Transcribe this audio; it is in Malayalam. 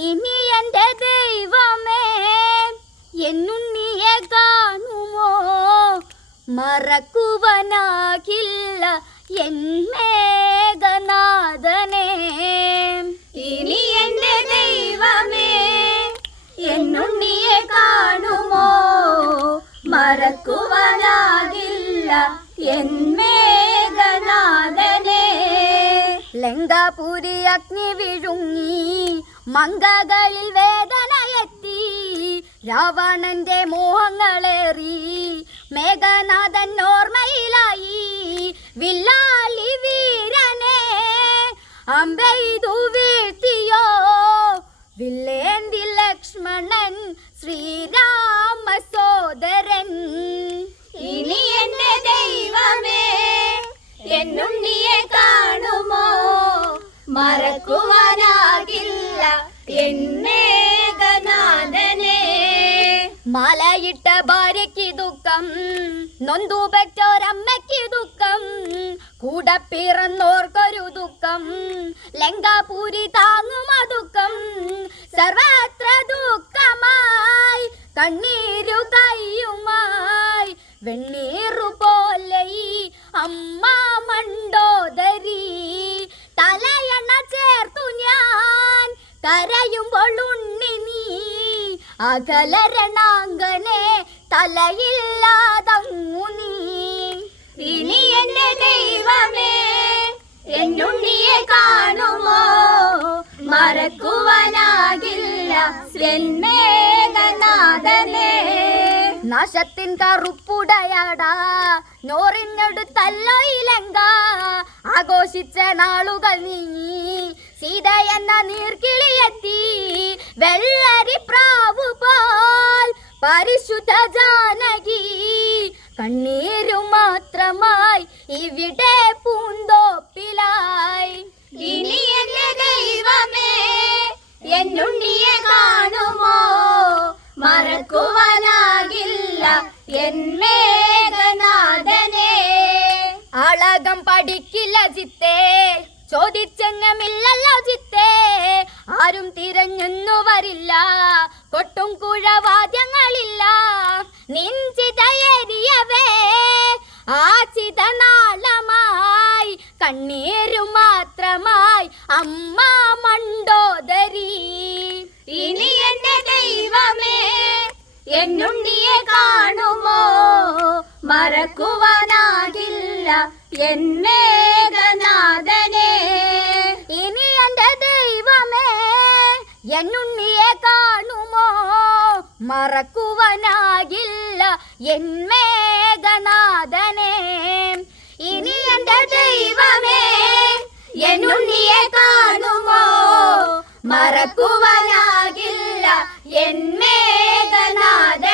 ഇനി എൻ്റെ ദൈവമേ എന്നുണ്ണിയെ കാണുമോ, മറക്കുവാനാകില്ല എൻ മേഘനാഥനെ. ഇനി എൻ്റെ ദൈവമേ എന്നുണ്ണിയെ കാണുമോ, മറക്കുവാനാകില്ല എൻ മേഘനാഥനെ. ലങ്കാപുരി അഗ്നി വിഴുങ്ങി മങ്കകളിൽ വേദനയെത്തി, രാവണന്റെ മോഹങ്ങളേറി മേഘനാഥൻ ഓർമ്മയിലായി. വില്ലാളി വീരനെ അമ്പെയ്തു വീഴ്ത്തിയോ, വില്ലേന്തി ലക്ഷ്മണൻ ശ്രീരാമ സോദരൻ. ഇനി എന്റെ ദൈവമേ എന്നുണ്ണിയെ കാണുമോ, മറക്കുവാനാകില്ല എൻ മേഘനാഥനെ. മാലയിട്ട ഭാര്യയ്ക്ക് ദുഃഖം, നൊന്തു പെറ്റോരമ്മയ്ക്ക് ദുഃഖം, കൂടെ പിറന്നോർക്കൊരു ദുഃഖം, ലങ്കാപുരി താങ്ങുമ ദുഃഖം. സർവത്ര ദുഃഖമായി കണ്ണീരു കയ്യുമായി, വെണ്ണീറു പോലെ ഈ അമ്മ മണ്ടോദരി. തലയണ ചേർത്തു ഞാൻ കരയുമ്പോൾ ഉണ്ണി നീ, അകലരണാങ്കനെ തലയില്ലാതങ്ങു നീ. ഇനി എന്റെ ദൈവമേ എന്നുണ്ണിയെ കാണുമോ, മറക്കുവാനാകില്ല എൻ മേഘനാഥനെ. നാശത്തിൻ കറുപ്പുടയാടാ നോറിഞ്ഞെടുത്തല്ലോ ഇലങ്ക, ആഘോഷിച്ച നാളുകൾ നീങ്ങി സീത എന്ന നീർക്കിളിയെത്തി. വെള്ളരി പ്രാവു പോൽ പരിശുദ്ധ ജാനകി, കണ്ണീരു മാത്രമായി ഇവിടെ പൂന്തോപ്പിലായി. ഇനി എന്റെ ദൈവമേ എന്നുണ്ണിയെ കാണുമോ, മറക്കുവാനാകില്ല എൻ മേഘനാഥനെ. അളകം പഠിക്കില്ല ചിത്തേ, ചോദിച്ചെങ്ങമില്ലല്ലോ ചിത്തേ, ആരും തിരഞ്ഞൊന്നു വരില്ല, കൊട്ടും കുഴവാദ്യങ്ങളില്ല. നിഞ്ചിതയേരിയവേ ആ ചിതനാളമായി, കണ്ണീരു മാത്രമായി അമ്മ മണ്ടോദരി. ഇനി എന്റെ ദൈവമേ എന്നുണ്ണിയെ കാണുമോ, മറക്കുവാനാകില്ല എൻ മേഘനാഥനെ. ഇനി എന്റെ ദൈവമേ എന്നുണ്ണിയെ കാണുമോ, മറക്കുവാനാകില്ല എൻ മേഘനാഥനെ. ഇനി എന്റെ ദൈവമേ എന്നുണ്ണിയെ കാണുമോ, മറക്കുവാനാകില്ല എൻ മേഘനാഥനെ.